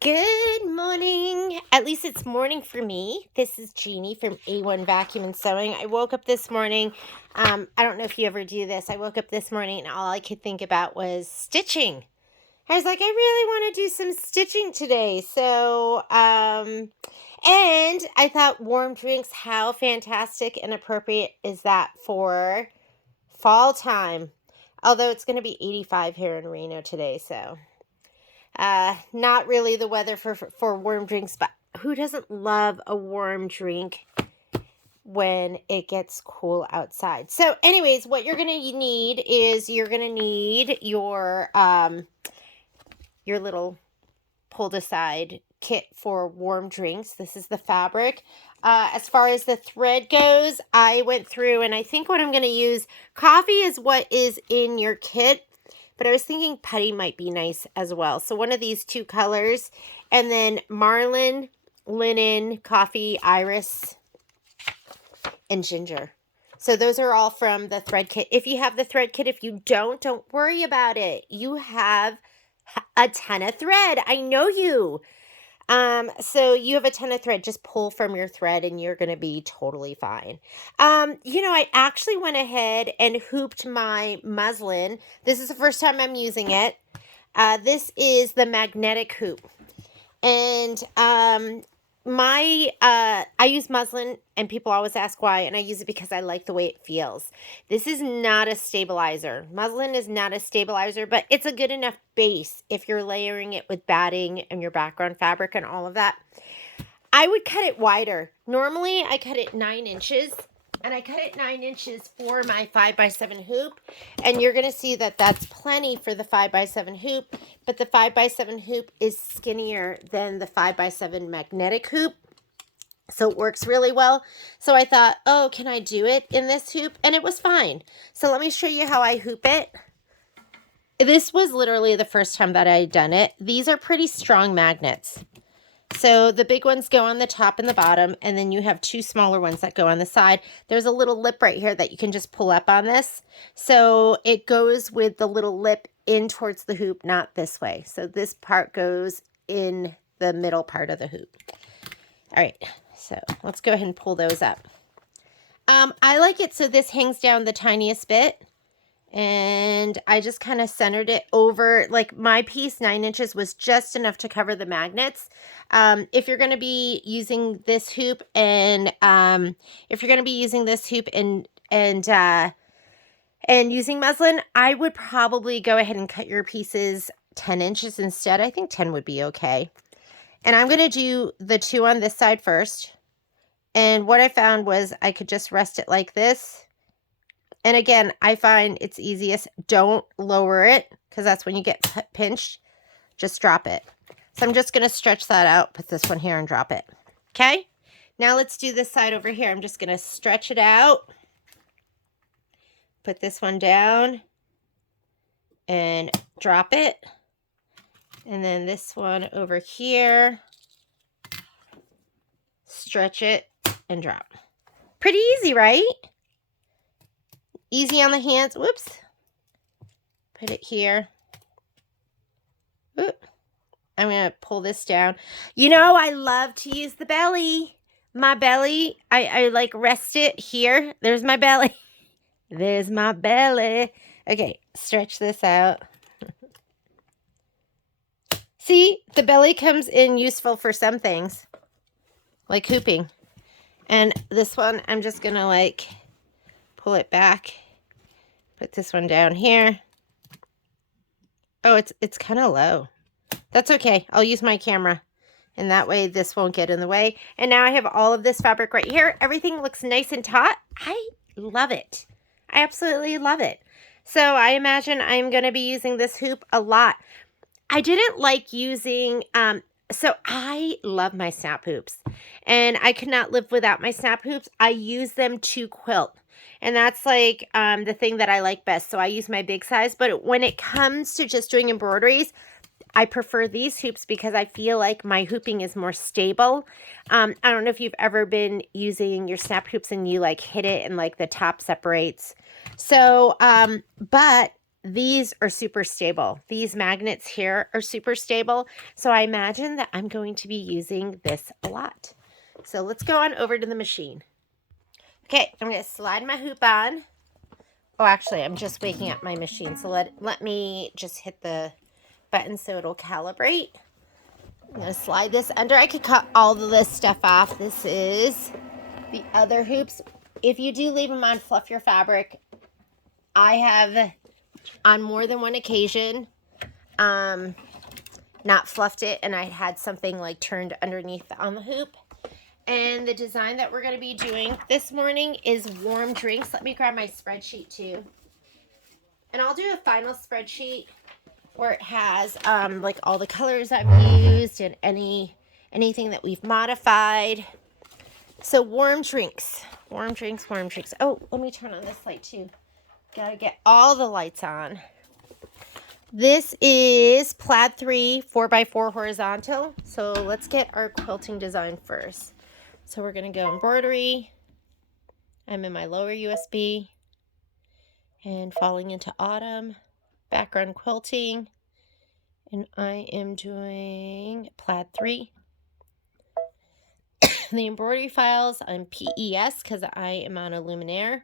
Good morning. At least it's morning for me. This is Jeannie from A1 Vacuum and Sewing. I woke up this morning. I don't know if you ever do this. I woke up this morning and all I could think about was stitching. I was like, I really want to do some stitching today. And I thought warm drinks, how fantastic and appropriate is that for fall time? Although it's going to be 85 here in Reno today, so not really the weather for warm drinks, but who doesn't love a warm drink when it gets cool outside? So anyways, what you're going to need is you're going to need your little pulled aside kit for warm drinks. This is the fabric. As far as the thread goes, I went through and I think what I'm going to use, coffee is what is in your kit. But I was thinking putty might be nice as well. So one of these two colors. And then marlin, linen, coffee, iris, and ginger. So those are all from the thread kit. If you have the thread kit, if you don't worry about it. You have a ton of thread. I know you. So you have a ton of thread, just pull from your thread and you're going to be totally fine. I actually went ahead and hooped my muslin. This is the first time I'm using it. This is the magnetic hoop. And, I use muslin and people always ask why, and I use it because I like the way it feels. This is not a stabilizer. Muslin is not a stabilizer, but it's a good enough base if you're layering it with batting and your background fabric and all of that. I would cut it wider. Normally I cut it 9 inches, and I cut it 9 inches for my 5x7 hoop, and you're going to see that that's plenty for the 5x7 hoop, but the 5x7 hoop is skinnier than the 5x7 magnetic hoop, so it works really well. So I thought, oh, can I do it in this hoop? And it was fine. So let me show you how I hoop it. This was literally the first time that I had done it. These are pretty strong magnets. So the big ones go on the top and the bottom, and then you have 2 smaller ones that go on the side. There's a little lip right here that you can just pull up on this. So it goes with the little lip in towards the hoop, not this way. So this part goes in the middle part of the hoop. All right, so let's go ahead and pull those up. I like it so this hangs down the tiniest bit. And I just kind of centered it over, like my piece, 9 inches, was just enough to cover the magnets. If you're going to be using this hoop and using muslin, I would probably go ahead and cut your pieces 10 inches instead. I think 10 would be okay. And I'm going to do the 2 on this side first. And what I found was I could just rest it like this. And again, I find it's easiest, don't lower it, because that's when you get pinched. Just drop it. So I'm just going to stretch that out, put this one here and drop it. Okay? Now let's do this side over here. I'm just going to stretch it out. Put this one down and drop it. And then this one over here. Stretch it and drop. Pretty easy, right? Easy on the hands. Whoops. Put it here. Oop. I'm going to pull this down. You know, I love to use the belly. My belly, I like rest it here. There's my belly. There's my belly. Okay, stretch this out. See, the belly comes in useful for some things, like hooping. And this one, I'm just going to like pull it back. Put this one down here. Oh, it's kind of low. That's okay. I'll use my camera. And that way this won't get in the way. And now I have all of this fabric right here. Everything looks nice and taut. I love it. I absolutely love it. So I imagine I'm going to be using this hoop a lot. I didn't like using... So I love my snap hoops. And I could not live without my snap hoops. I use them to quilt. And that's like the thing that I like best. So I use my big size. But when it comes to just doing embroideries, I prefer these hoops because I feel like my hooping is more stable. I don't know if you've ever been using your snap hoops and you like hit it and like the top separates. So, but these are super stable. These magnets here are super stable. So I imagine that I'm going to be using this a lot. So let's go on over to the machine. Okay, I'm going to slide my hoop on. Oh, actually, I'm just waking up my machine. So let me just hit the button so it'll calibrate. I'm going to slide this under. I could cut all of this stuff off. This is the other hoops. If you do leave them on, fluff your fabric. I have, on more than one occasion, not fluffed it, and I had something like turned underneath on the hoop. And the design that we're going to be doing this morning is warm drinks. Let me grab my spreadsheet too. And I'll do a final spreadsheet where it has like all the colors I've used and anything that we've modified. So warm drinks. Warm drinks, warm drinks. Oh, let me turn on this light too. Gotta get all the lights on. This is Plaid 3 4x4 horizontal. So let's get our quilting design first. So we're going to go embroidery. I'm in my lower USB. And falling into autumn. Background quilting. And I am doing Plaid 3. The embroidery files, I'm PES because I am on a luminaire.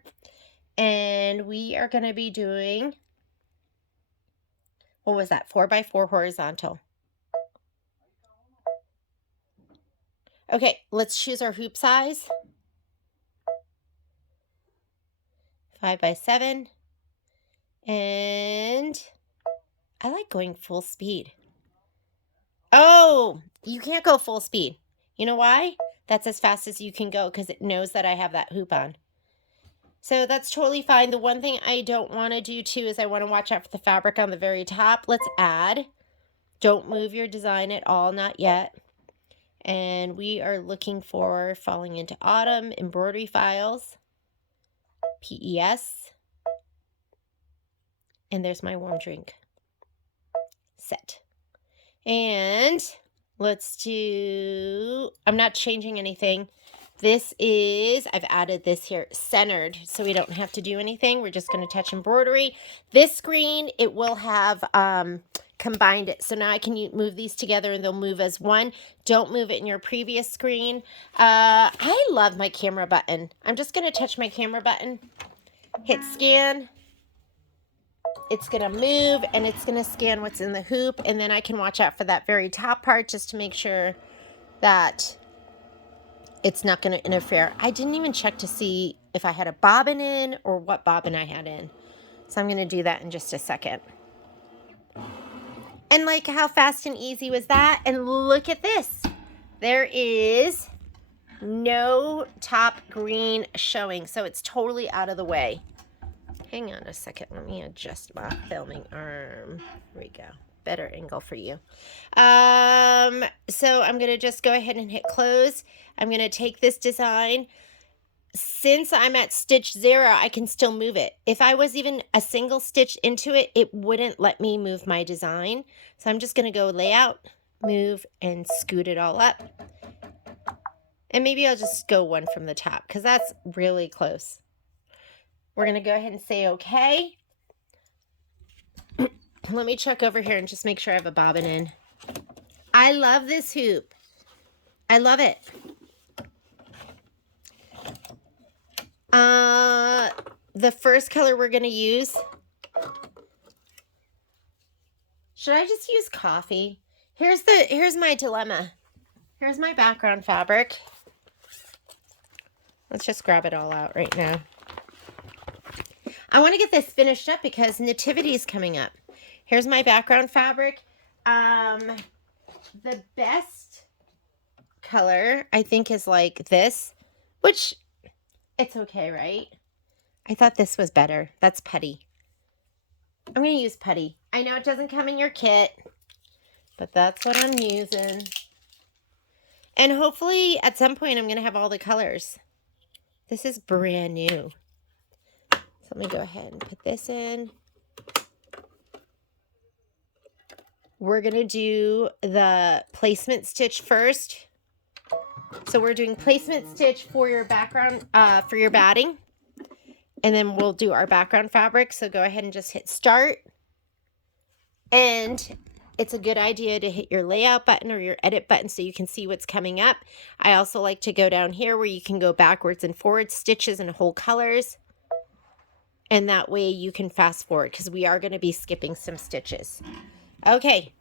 And we are going to be doing, what was that, 4x4 horizontal. Okay, let's choose our hoop size. 5x7. And I like going full speed. Oh, you can't go full speed. You know why? That's as fast as you can go because it knows that I have that hoop on. So that's totally fine. The one thing I don't want to do too is I want to watch out for the fabric on the very top. Let's add. Don't move your design at all, not yet. And we are looking for falling into autumn, embroidery files, PES. And there's my warm drink. Set. And let's do, I'm not changing anything. This is, I've added this here, centered, so we don't have to do anything. We're just going to touch embroidery. This screen, it will have combined it. So now I can move these together and they'll move as one. Don't move it in your previous screen. I love my camera button. I'm just going to touch my camera button, hit scan. It's going to move and it's going to scan what's in the hoop. And then I can watch out for that very top part just to make sure that it's not going to interfere. I didn't even check to see if I had a bobbin in or what bobbin I had in. So I'm going to do that in just a second. And like, how fast and easy was that? And look at this. There is no top green showing. So it's totally out of the way. Hang on a second. Let me adjust my filming arm. There we go. Better angle for you. So I'm going to just go ahead and hit close. I'm going to take this design. Since I'm at stitch 0, I can still move it. If I was even a single stitch into it, it wouldn't let me move my design. So I'm just going to go layout, move, and scoot it all up. And maybe I'll just go one from the top because that's really close. We're going to go ahead and say okay. Let me check over here and just make sure I have a bobbin in. I love this hoop. I love it. The first color we're going to use. Should I just use coffee? Here's my dilemma. Here's my background fabric. Let's just grab it all out right now. I want to get this finished up because Nativity is coming up. Here's my background fabric. The best color, I think, is like this, which it's okay, right? I thought this was better. That's putty. I'm going to use putty. I know it doesn't come in your kit, but that's what I'm using. And hopefully at some point I'm going to have all the colors. This is brand new. So let me go ahead and put this in. We're going to do the placement stitch first. So we're doing placement stitch for your background, for your batting. And then we'll do our background fabric. So go ahead and just hit start. And it's a good idea to hit your layout button or your edit button so you can see what's coming up. I also like to go down here where you can go backwards and forwards, stitches and whole colors. And that way you can fast forward because we are going to be skipping some stitches. Okay,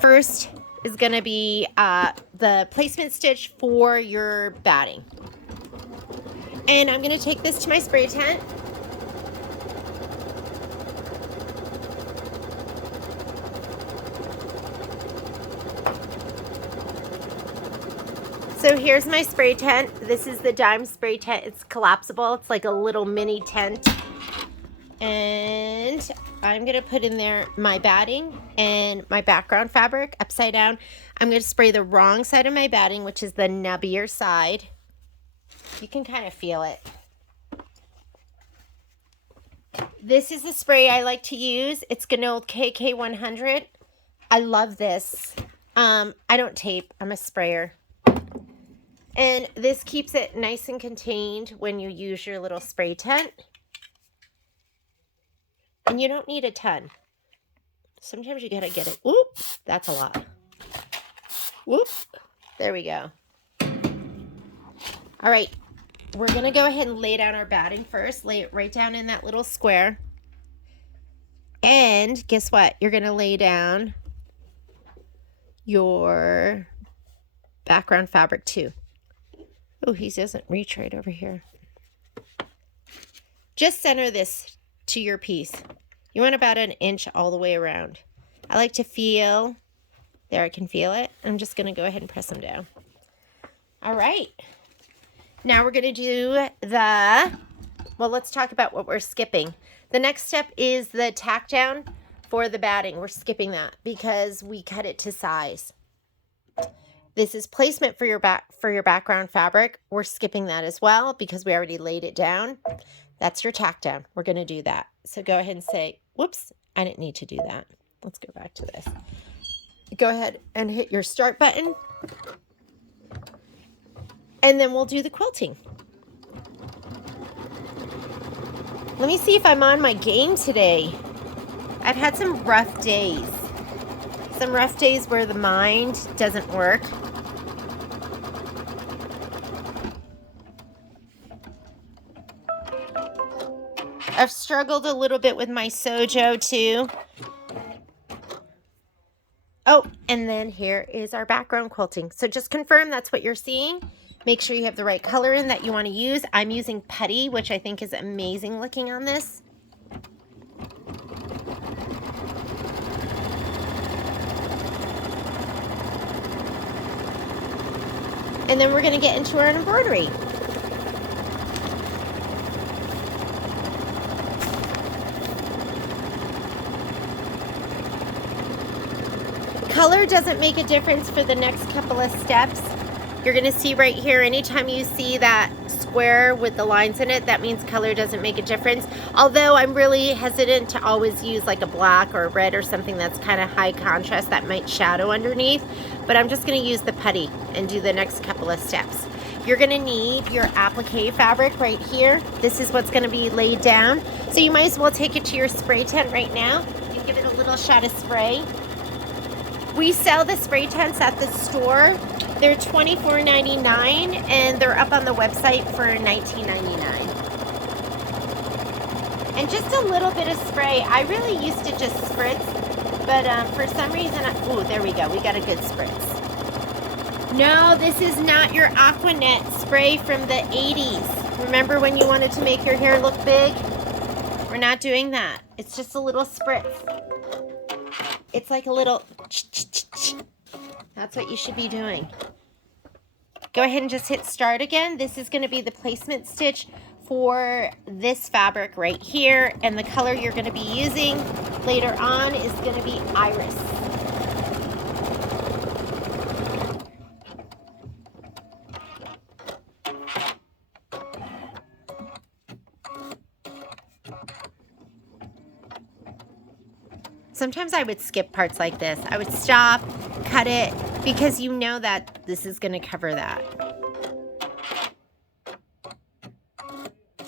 first is going to be the placement stitch for your batting. And I'm going to take this to my spray tent. So here's my spray tent. This is the dime spray tent. It's collapsible. It's like a little mini tent. And I'm going to put in there my batting and my background fabric upside down. I'm going to spray the wrong side of my batting, which is the nubbier side. You can kind of feel it. This is the spray I like to use. It's Ganold KK100. I love this. I don't tape. I'm a sprayer. And this keeps it nice and contained when you use your little spray tent. And you don't need a ton. Sometimes you gotta get it. Whoop, that's a lot. Whoop, there we go. All right, we're gonna go ahead and lay down our batting first. Lay it right down in that little square. And guess what? You're gonna lay down your background fabric too. Oh, he doesn't reach right over here. Just center this to your piece. You want about an inch all the way around. I like to feel, there I can feel it. I'm just gonna go ahead and press them down. All right. Now we're gonna do well, let's talk about what we're skipping. The next step is the tack down for the batting. We're skipping that because we cut it to size. This is placement for your background fabric. We're skipping that as well because we already laid it down. That's your tack down. We're going to do that. So go ahead and say, whoops, I didn't need to do that. Let's go back to this. Go ahead and hit your start button. And then we'll do the quilting. Let me see if I'm on my game today. I've had some rough days. Some rough days where the mind doesn't work. I've struggled a little bit with my sojo too. Oh, and then here is our background quilting. So just confirm that's what you're seeing. Make sure you have the right color in that you want to use. I'm using putty, which I think is amazing looking on this. And then we're going to get into our embroidery. Color doesn't make a difference for the next couple of steps. You're going to see right here, anytime you see that square with the lines in it, that means color doesn't make a difference. Although I'm really hesitant to always use like a black or a red or something that's kind of high contrast that might shadow underneath. But I'm just going to use the putty and do the next couple of steps. You're going to need your applique fabric right here. This is what's going to be laid down. So you might as well take it to your spray tent right now and give it a little shot of spray. We sell the spray tents at the store. They're $24.99 and they're up on the website for $19.99. And just a little bit of spray. I really used to just spritz, but for some reason, oh, there we go. We got a good spritz. No, this is not your Aquanet spray from the 80s. Remember when you wanted to make your hair look big? We're not doing that. It's just a little spritz. It's like a little, that's what you should be doing. Go ahead and just hit start again. This is going to be the placement stitch for this fabric right here. And the color you're going to be using later on is going to be Iris. Sometimes I would skip parts like this. I would stop, cut it, because you know that this is going to cover that.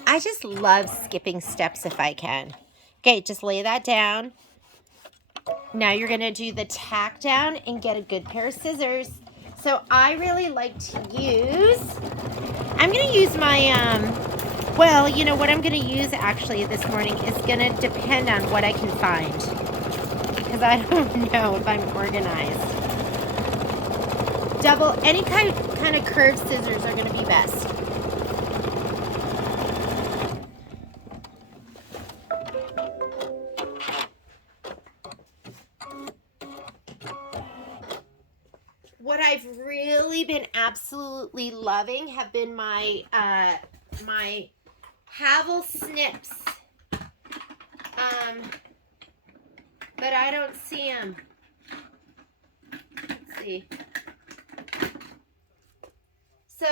I just love skipping steps if I can. Okay, just lay that down. Now you're gonna do the tack down and get a good pair of scissors. So I really like to use, I'm gonna use my, well, you know what I'm gonna use actually this morning is gonna depend on what I can find, because I don't know if I'm organized. Any kind of curved scissors are gonna be best. What I've really been absolutely loving have been my my Havel snips, but I don't see them. Let's see. So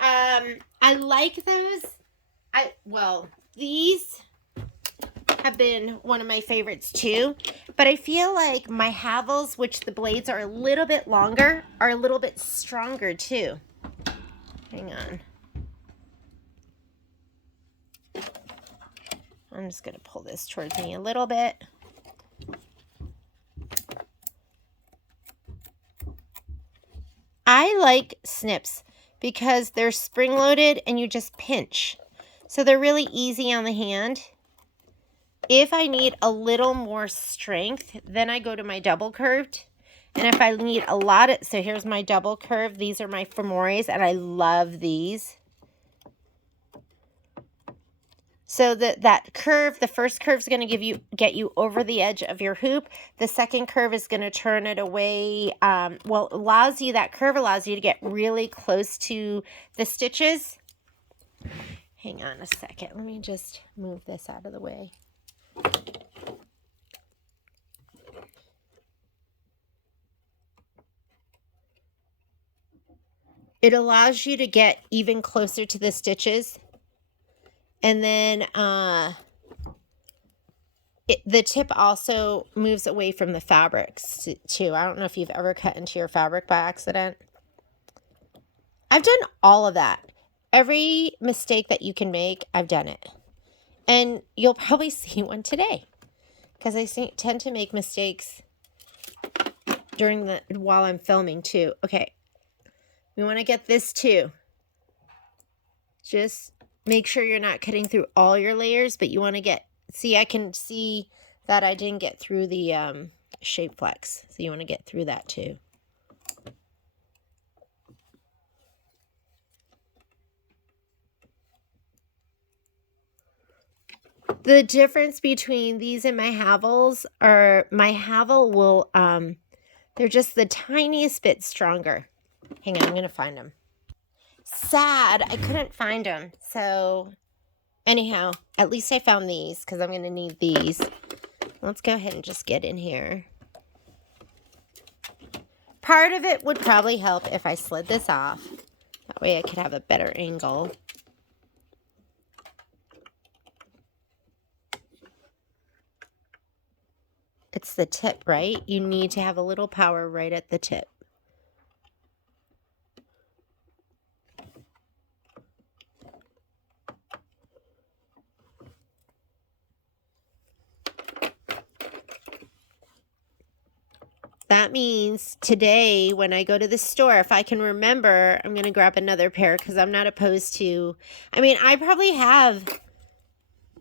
I like those. Well, these have been one of my favorites too, but I feel like my Havels, which the blades are a little bit longer, are a little bit stronger too. Hang on. I'm just going to pull this towards me a little bit. I like snips because they're spring-loaded and you just pinch. So they're really easy on the hand. If I need a little more strength, then I go to my double curved. And if I need a lot of, so here's my double curve. These are my femoris and I love these. So that curve, the first curve is going to get you over the edge of your hoop. The second curve is going to turn it away. Well, that curve allows you to get really close to the stitches. Hang on a second. Let me just move this out of the way. It allows you to get even closer to the stitches. And then the tip also moves away from the fabrics too. I don't know if you've ever cut into your fabric by accident. I've done all of that. Every mistake that you can make, I've done it. And you'll probably see one today, because I tend to make mistakes while I'm filming too. Okay, we want to get this too. Just make sure you're not cutting through all your layers, but you want to see, I can see that I didn't get through the shape flex. So you want to get through that too. The difference between these and my Havels are my Havel will, they're just the tiniest bit stronger. Hang on, I'm going to find them. Sad, I couldn't find them. So anyhow, at least I found these because I'm going to need these. Let's go ahead and just get in here. Part of it would probably help if I slid this off. That way I could have a better angle. It's the tip, right? You need to have a little power right at the tip. That means today when I go to the store, if I can remember, I'm going to grab another pair because I'm not opposed to, I mean, I probably have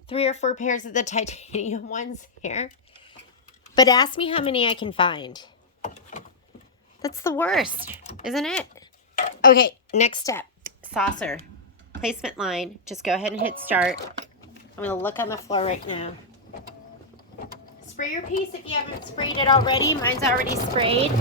3 or 4 pairs of the titanium ones here. But ask me how many I can find. That's the worst, isn't it? Okay, next step. Saucer. Placement line. Just go ahead and hit start. I'm going to look on the floor right now. Spray your piece if you haven't sprayed it already. Mine's already sprayed.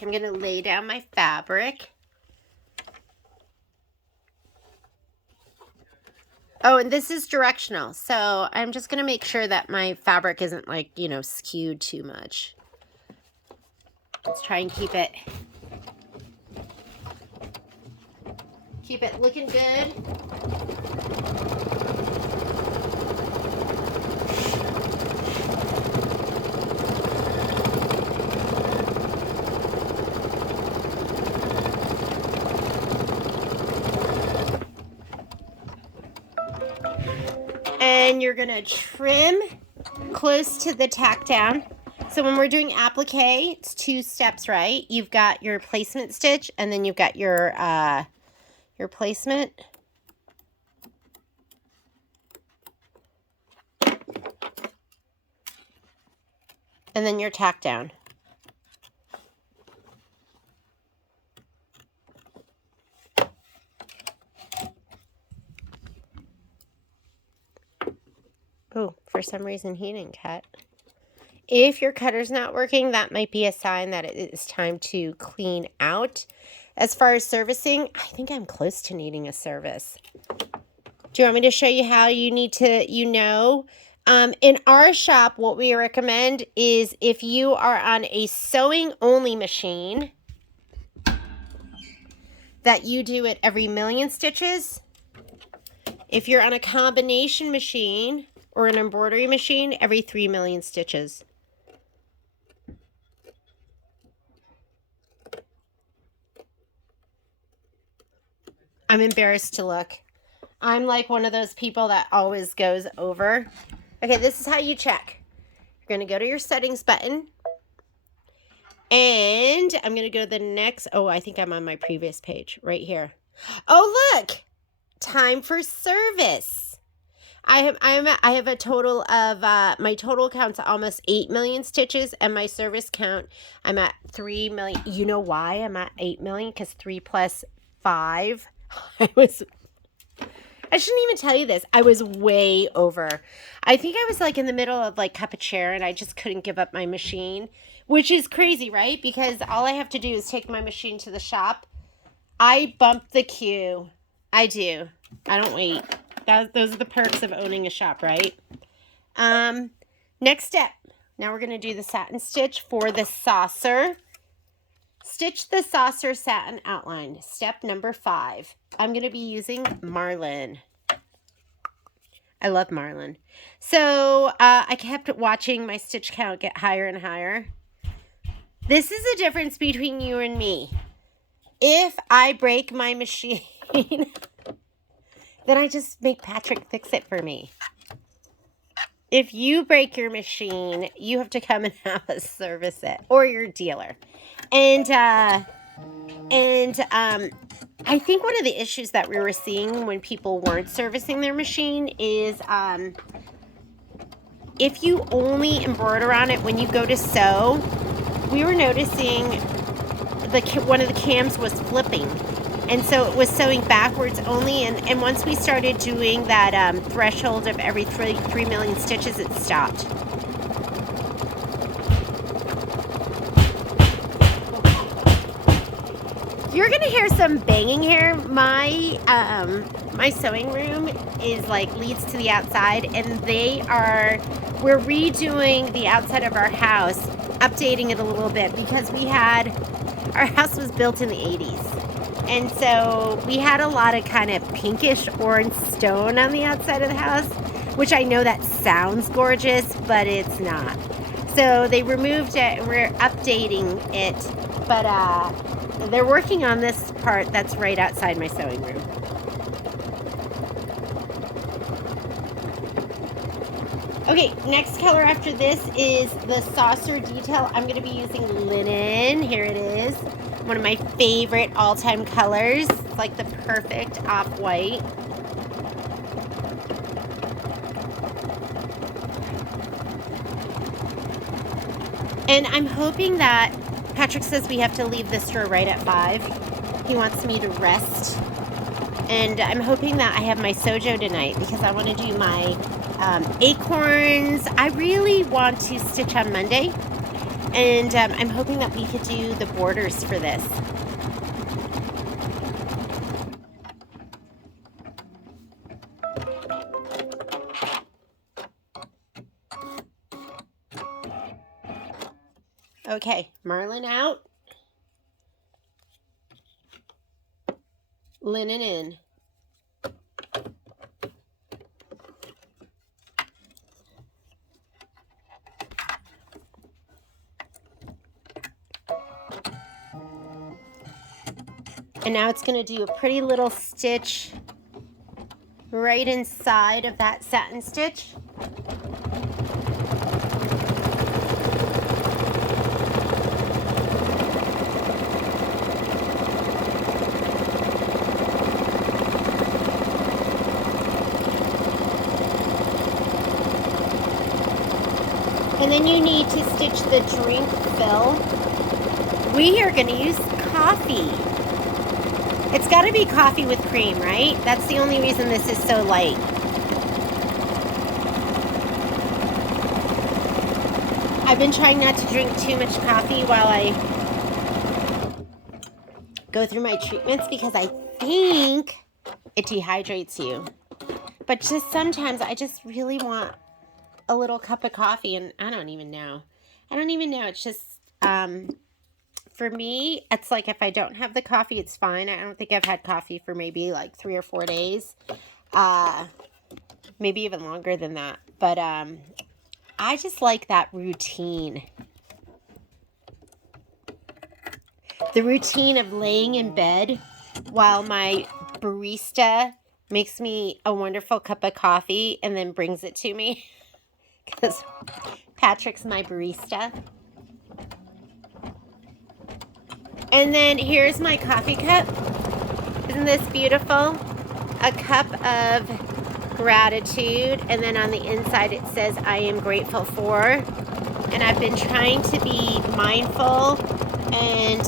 I'm going to lay down my fabric. Oh, and this is directional. So I'm just going to make sure that my fabric isn't like, you know, skewed too much. Let's try and keep it looking good. And you're going to trim close to the tack down. So when we're doing applique, it's 2 steps, right? You've got your placement stitch, and then you've got your placement. And then your tack down. Oh, for some reason he didn't cut. If your cutter's not working, that might be a sign that it is time to clean out. As far as servicing, I think I'm close to needing a service. Do you want me to show you how you need to, in our shop, what we recommend is if you are on a sewing only machine, that you do it every 1,000,000 stitches. If you're on a combination machine or an embroidery machine, every 3,000,000 stitches. I'm embarrassed to look. I'm like one of those people that always goes over. Okay, this is how you check. You're going to go to your settings button. And I'm going to go to the next. Oh, I think I'm on my previous page right here. Oh, look. Time for service. I have a total of, my total count's almost 8,000,000 stitches, and my service count, I'm at 3,000,000. You know why I'm at 8,000,000? Because 3 plus 5. I shouldn't even tell you this. I was way over. I think I was like in the middle of like cup of chair, and I just couldn't give up my machine, which is crazy, right? Because all I have to do is take my machine to the shop. I bump the queue. I do. I don't wait. Those are the perks of owning a shop, right? Next step. Now we're going to do the satin stitch for the saucer. Stitch the saucer satin outline. Step number 5. I'm going to be using Marlin. I love Marlin. So I kept watching my stitch count get higher and higher. This is the difference between you and me. If I break my machine, then I just make Patrick fix it for me. If you break your machine, you have to come and have us service it, or your dealer. And I think one of the issues that we were seeing when people weren't servicing their machine is if you only embroider on it when you go to sew, we were noticing one of the cams was flipping. And so it was sewing backwards only. And once we started doing that threshold of every 3,000,000 stitches, it stopped. You're gonna hear some banging here. My sewing room is like leads to the outside, and we're redoing the outside of our house, updating it a little bit because our house was built in the 80s. And so we had a lot of kind of pinkish orange stone on the outside of the house, which I know that sounds gorgeous, but it's not. So they removed it and we're updating it, but they're working on this part that's right outside my sewing room. Okay, next color after this is the saucer detail. I'm going to be using linen. Here it is. One of my favorite all-time colors. It's like the perfect off-white. And I'm hoping that Patrick says we have to leave the store right at 5. He wants me to rest. And I'm hoping that I have my sojo tonight because I want to do my acorns. I really want to stitch on Monday. And I'm hoping that we could do the borders for this. Okay, Marlin out. Linen in. And now it's going to do a pretty little stitch right inside of that satin stitch. And then you need to stitch the drink fill. We are going to use coffee. It's got to be coffee with cream, right? That's the only reason this is so light. I've been trying not to drink too much coffee while I go through my treatments because I think it dehydrates you. But just sometimes I just really want a little cup of coffee, and I don't even know. It's just, for me, it's like if I don't have the coffee, it's fine. I don't think I've had coffee for maybe like 3 or 4 days. Maybe even longer than that. But I just like that routine. The routine of laying in bed while my barista makes me a wonderful cup of coffee and then brings it to me. Because Patrick's my barista. And then here's my coffee cup. Isn't this beautiful? A cup of gratitude. And then on the inside it says, I am grateful for. And I've been trying to be mindful and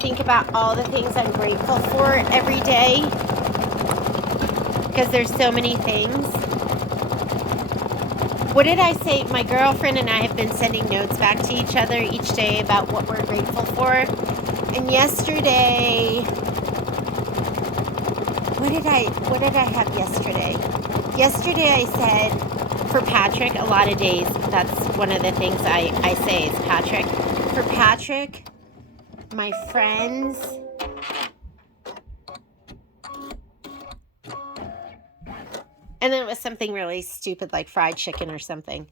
think about all the things I'm grateful for every day. Because there's so many things. What did I say? My girlfriend and I have been sending notes back to each other each day about what we're grateful for. And yesterday, what did I have yesterday? Yesterday I said, for Patrick, a lot of days, that's one of the things I say is Patrick. For Patrick, my friends, and then it was something really stupid like fried chicken or something.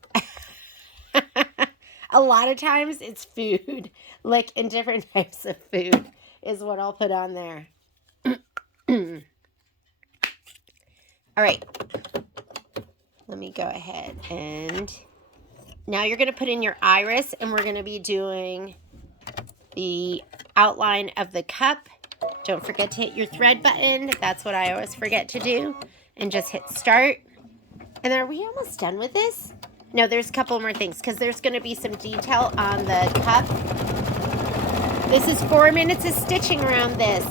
A lot of times it's food, like in different types of food is what I'll put on there. All right. Let me go ahead and now you're going to put in your iris, and we're going to be doing the outline of the cup. Don't forget to hit your thread button. That's what I always forget to do. And just hit start. And are we almost done with this? No, there's a couple more things because there's going to be some detail on the cup. This is 4 minutes of stitching around this.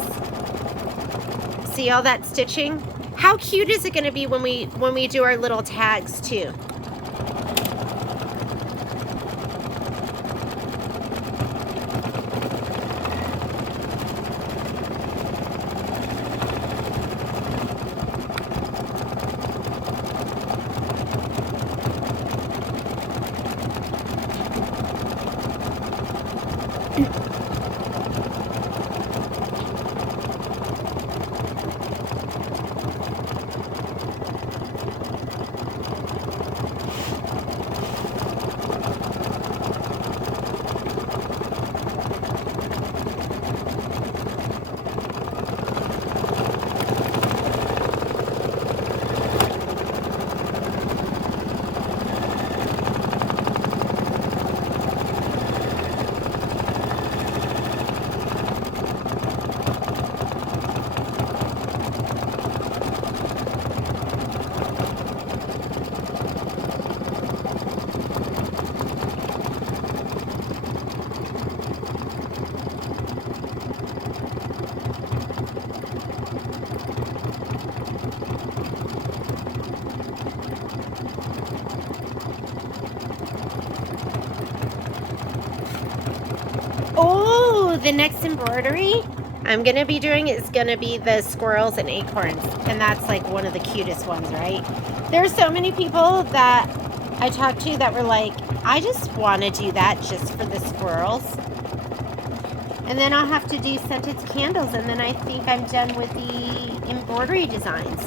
See all that stitching? How cute is it going to be when we do our little tags too? Oh, the next embroidery I'm going to be doing is going to be the squirrels and acorns. And that's like one of the cutest ones, right? There's so many people that I talked to that were like, I just want to do that just for the squirrels. And then I'll have to do scented candles. And then I think I'm done with the embroidery designs.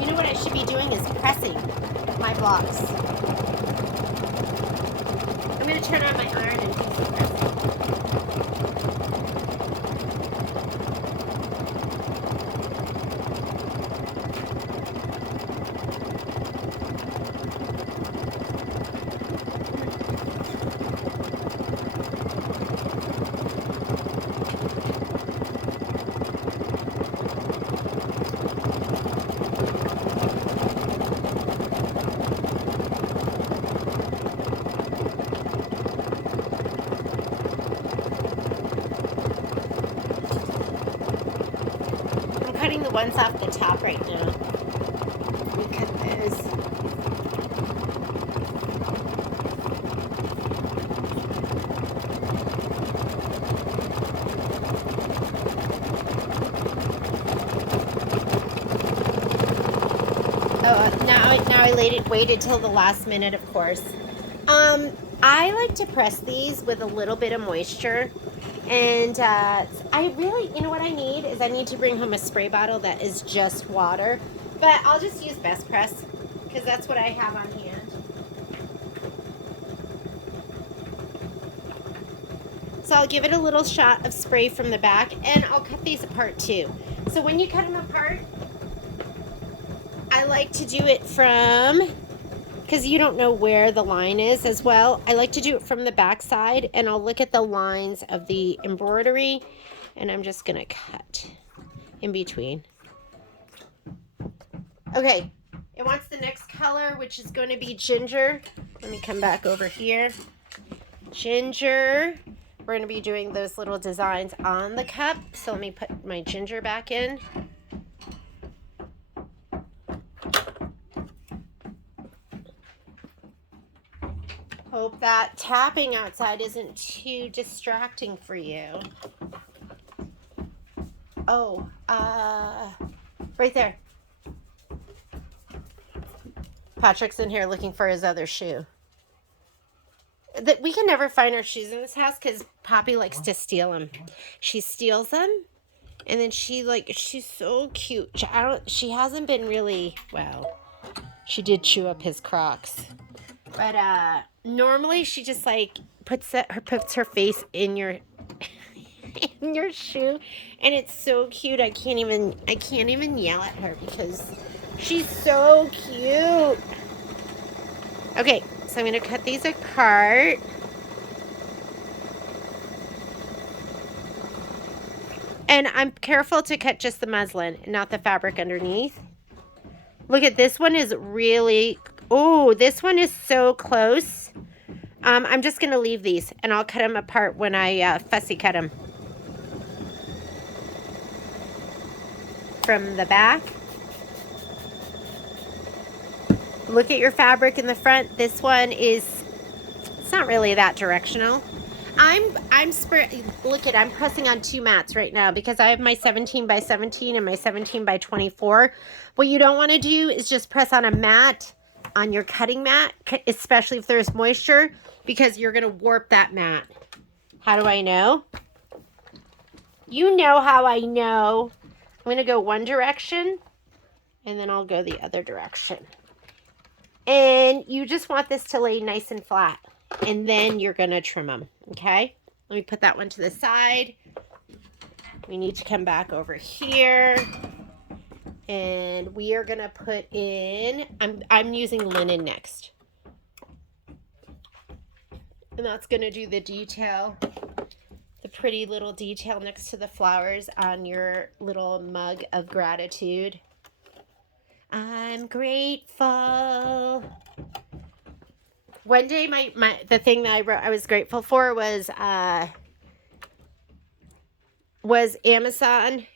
You know what I should be doing is pressing my blocks. I'm going to turn on my iron and do some pressing. cutting the ones off the top right now. We cut those. Oh, now I waited till the last minute, of course. I like to press these with a little bit of moisture. And I really, you know what I need is I need to bring home a spray bottle that is just water. But I'll just use Best Press because that's what I have on hand. So I'll give it a little shot of spray from the back, and I'll cut these apart too. So when you cut them apart, I like to do it from, because you don't know where the line is as well, I like to do it from the back side, and I'll look at the lines of the embroidery, and I'm just gonna cut in between. Okay, it wants the next color, which is going to be ginger. Let me come back over here. Ginger. We're going to be doing those little designs on the cup, so let me put my ginger back in. Hope that tapping outside isn't too distracting for you. Oh, right there. Patrick's in here looking for his other shoe. That we can never find our shoes in this house because Poppy likes to steal them. She steals them, and then she's so cute. She hasn't been really, well, she did chew up his Crocs. But normally she just like puts her face in your in your shoe, and it's so cute. I can't even yell at her because she's so cute. Okay, so I'm going to cut these apart. And I'm careful to cut just the muslin, not the fabric underneath. Look at this one is really, oh, this one is so close. I'm just going to leave these, and I'll cut them apart when I fussy cut them. From the back. Look at your fabric in the front. This one is, it's not really that directional. Look at, I'm pressing on two mats right now because I have my 17 by 17 and my 17 by 24. What you don't want to do is just press on a mat, on your cutting mat, especially if there's moisture, because you're going to warp that mat. How do I know? You know how I know. I'm going to go one direction, and then I'll go the other direction. And you just want this to lay nice and flat. And then you're going to trim them, okay? Let me put that one to the side. We need to come back over here. And we are going to put in, I'm using linen next. And that's going to do the detail, the pretty little detail next to the flowers on your little mug of gratitude. I'm grateful. One day, the thing that I wrote I was grateful for was Amazon,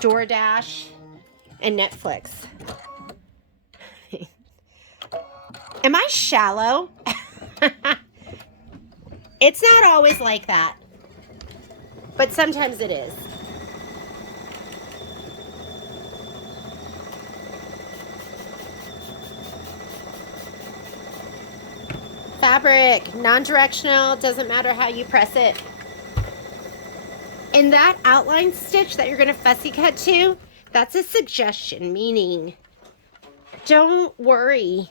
DoorDash, and Netflix. Am I shallow? It's not always like that, but sometimes it is. Fabric, non-directional, doesn't matter how you press it. And that outline stitch that you're going to fussy cut to, that's a suggestion, meaning don't worry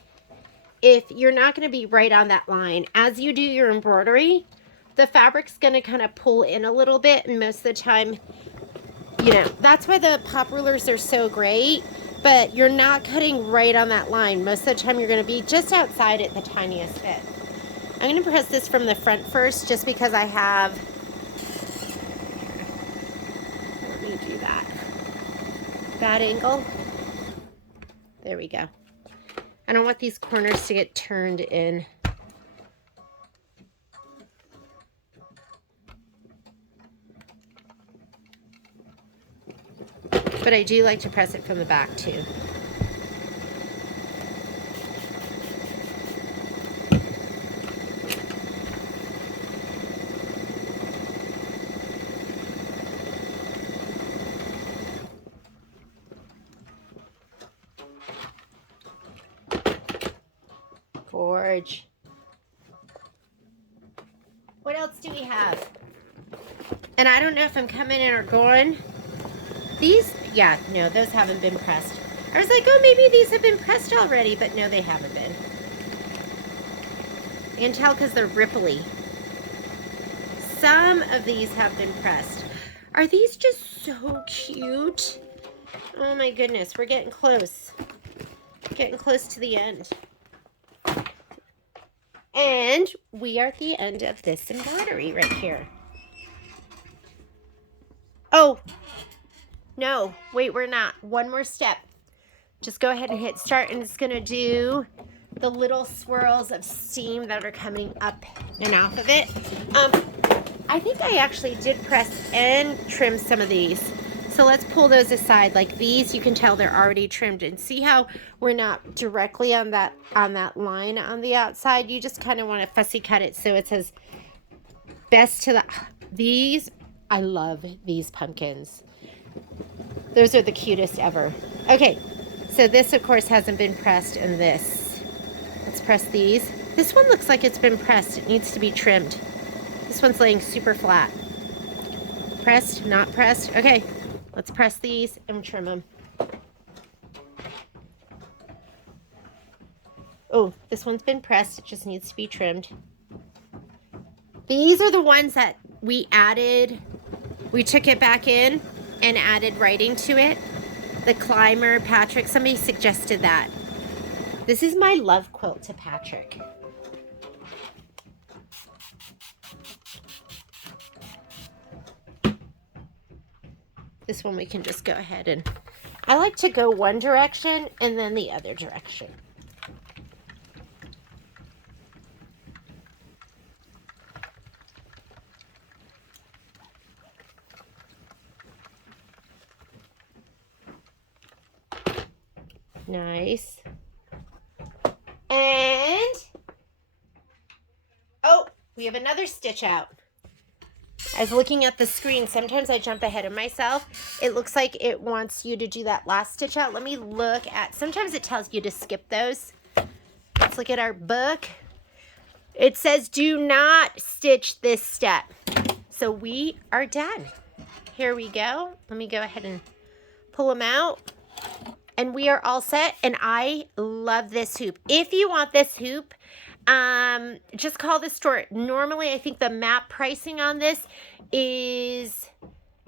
if you're not going to be right on that line. As you do your embroidery, the fabric's going to kind of pull in a little bit, and most of the time, you know, that's why the pop rulers are so great, but you're not cutting right on that line. Most of the time you're going to be just outside it the tiniest bit. I'm going to press this from the front first just because I have, let me do that angle. There we go. I don't want these corners to get turned in. But I do like to press it from the back too. Gorge. What else do we have? And I don't know if I'm coming in or going. These, yeah, no, those haven't been pressed. I was like, oh, maybe these have been pressed already, but no, they haven't been. You can tell because they're ripply. Some of these have been pressed. Are these just so cute? Oh my goodness, we're getting close. Getting close to the end. And we are at the end of this embroidery right here. Oh, no, wait, we're not. One more step. Just go ahead and hit start, and it's gonna do the little swirls of steam that are coming up and off of it. I think I actually did press and trim some of these. So let's pull those aside. Like these, you can tell they're already trimmed, and see how we're not directly on that line on the outside. You just kind of want to fussy cut it so it says best to the. These, I love these pumpkins. Those are the cutest ever. Okay, so this of course hasn't been pressed, and this. Let's press these. This one looks like it's been pressed. It needs to be trimmed. This one's laying super flat. Pressed, not pressed. Okay, let's press these and trim them. Oh, this one's been pressed. It just needs to be trimmed. These are the ones that we added. We took it back in and added writing to it. The climber, Patrick, somebody suggested that. This is my love quilt to Patrick. This one we can just go ahead and, I like to go one direction and then the other direction. Nice. And, oh, we have another stitch out. I was looking at the screen. Sometimes I jump ahead of myself. It looks like it wants you to do that last stitch out. Let me look at, sometimes it tells you to skip those. Let's look at our book. It says do not stitch this step. So we are done. Here we go. Let me go ahead and pull them out. And we are all set. And I love this hoop. If you want this hoop, just call the store. Normally, I think the map pricing on this is,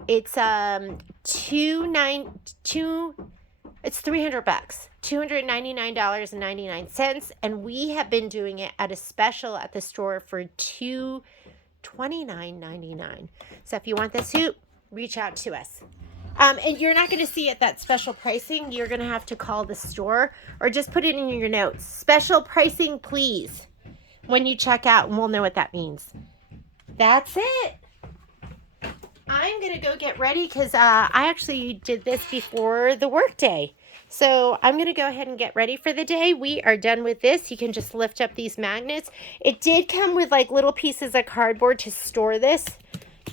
it's $300, $299.99, and we have been doing it at a special at the store for $229.99. So if you want this hoop, reach out to us. And you're not going to see it that special pricing. You're going to have to call the store or just put it in your notes. Special pricing, please, when you check out, and we'll know what that means. That's it. I'm going to go get ready because I actually did this before the work day. So I'm going to go ahead and get ready for the day. We are done with this. You can just lift up these magnets. It did come with like little pieces of cardboard to store this,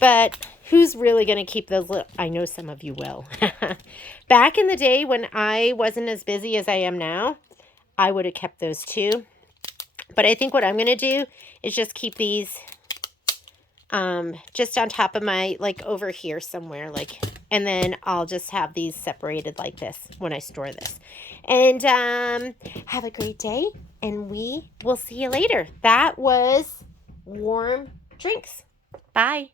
but who's really going to keep those little, I know some of you will. Back in the day when I wasn't as busy as I am now, I would have kept those too. But I think what I'm going to do is just keep these just on top of my, like over here somewhere, like, and then I'll just have these separated like this when I store this. And have a great day, and we will see you later. That was warm drinks. Bye.